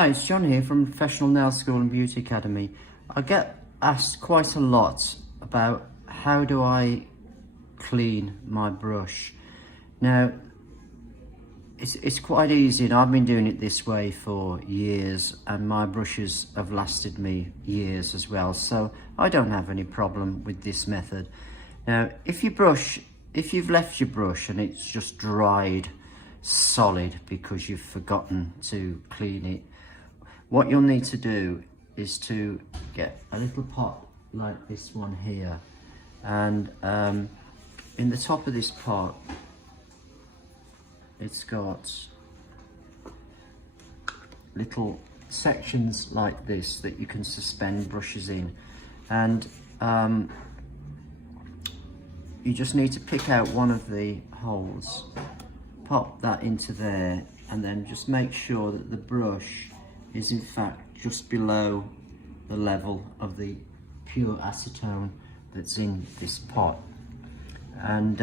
Hi, it's John here from Professional Nail School and Beauty Academy. I get asked quite a lot about how do I clean my brush. Now, it's quite easy, and I've been doing it this way for years, and my brushes have lasted me years as well, so I don't have any problem with this method. Now, if you've left your brush and it's just dried solid because you've forgotten to clean it, what you'll need to do is to get a little pot like this one here, and in the top of this pot it's got little sections like this that you can suspend brushes in, and you just need to pick out one of the holes, pop that into there, and then just make sure that the brush is in fact just below the level of the pure acetone that's in this pot. And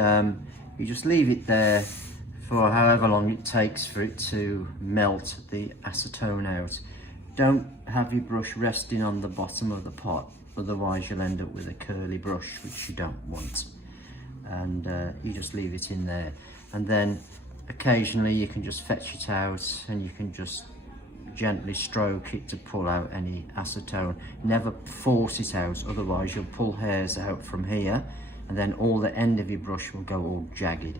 you just leave it there for however long it takes for it to melt the acetone out. Don't have your brush resting on the bottom of the pot, otherwise you'll end up with a curly brush, which you don't want. And you just leave it in there, and then occasionally you can just fetch it out and you can just gently stroke it to pull out any acetone. Never force it out, otherwise you'll pull hairs out from here, and then all the end of your brush will go all jagged,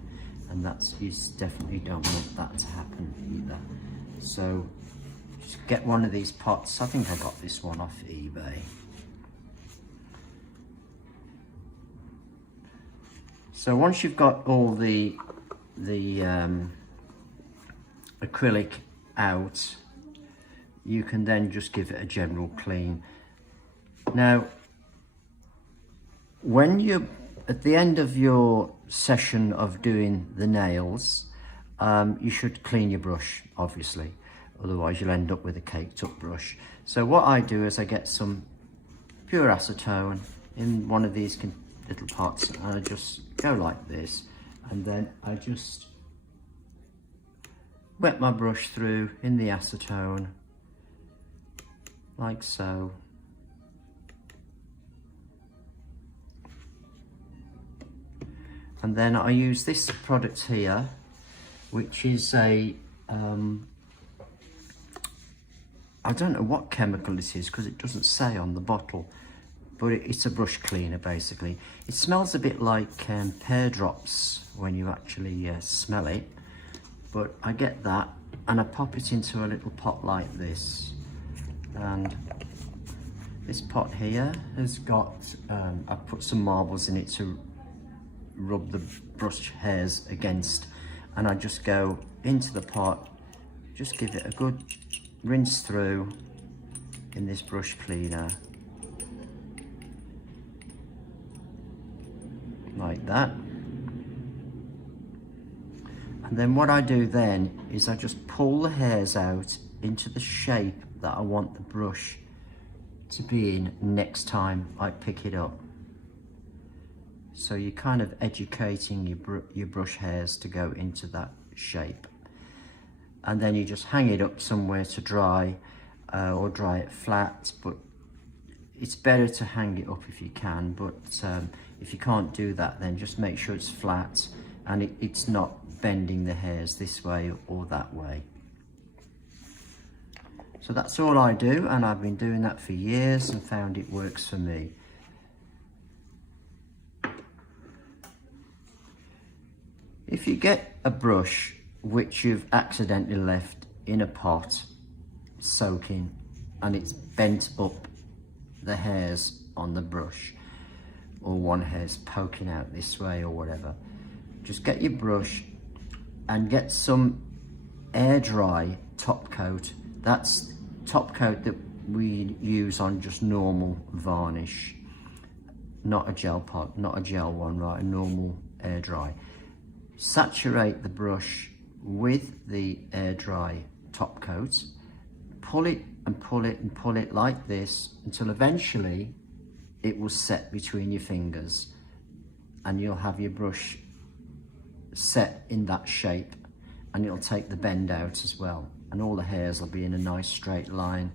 and you definitely don't want that to happen either. So just get one of these pots. I think I got this one off eBay. So once you've got all the acrylic out, you can then just give it a general clean. Now, when you're at the end of your session of doing the nails, you should clean your brush, obviously, otherwise you'll end up with a caked up brush. So what I do is I get some pure acetone in one of these little pots, and I just go like this, and then I just wet my brush through in the acetone like so. And then I use this product here, which is a I don't know what chemical it is because it doesn't say on the bottle, but it's a brush cleaner basically. It smells a bit like pear drops when you actually smell it, but I get that and I pop it into a little pot like this. And this pot here has got, I've put some marbles in it to rub the brush hairs against, and I just go into the pot, just give it a good rinse through in this brush cleaner, like that. And then what I do then is I just pull the hairs out into the shape that I want the brush to be in next time I pick it up. So you're kind of educating your brush hairs to go into that shape. And then you just hang it up somewhere to dry, or dry it flat, but it's better to hang it up if you can, but if you can't do that, then just make sure it's flat and it's not bending the hairs this way or that way. So that's all I do, and I've been doing that for years and found it works for me. If you get a brush which you've accidentally left in a pot soaking and it's bent up the hairs on the brush, or one hair's poking out this way or whatever, just get your brush and get some air dry top coat. That's top coat that we use on just normal varnish, not a gel pot, not a gel one, right, a normal air dry. Saturate the brush with the air dry top coat, pull it and pull it and pull it like this until eventually it will set between your fingers, and you'll have your brush set in that shape, and it'll take the bend out as well. and all the hairs will be in a nice straight line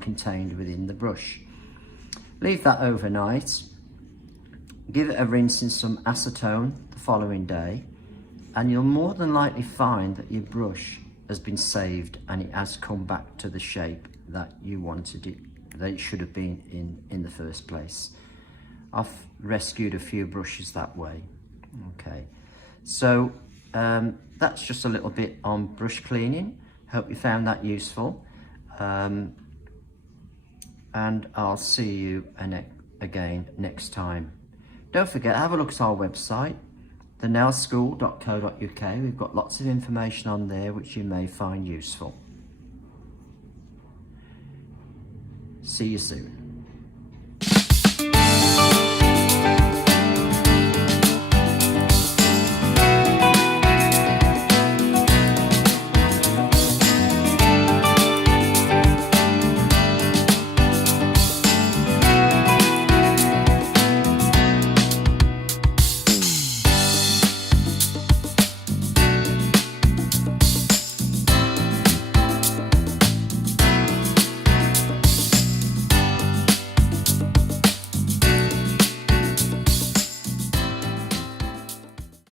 contained within the brush. Leave that overnight. Give it a rinse in some acetone the following day, and you'll more than likely find that your brush has been saved and it has come back to the shape that you wanted it, that it should have been in the first place. I've rescued a few brushes that way. Okay, so that's just a little bit on brush cleaning. Hope you found that useful, and I'll see you again next time. Don't forget, have a look at our website, thenailschool.co.uk. We've got lots of information on there which you may find useful. See you soon.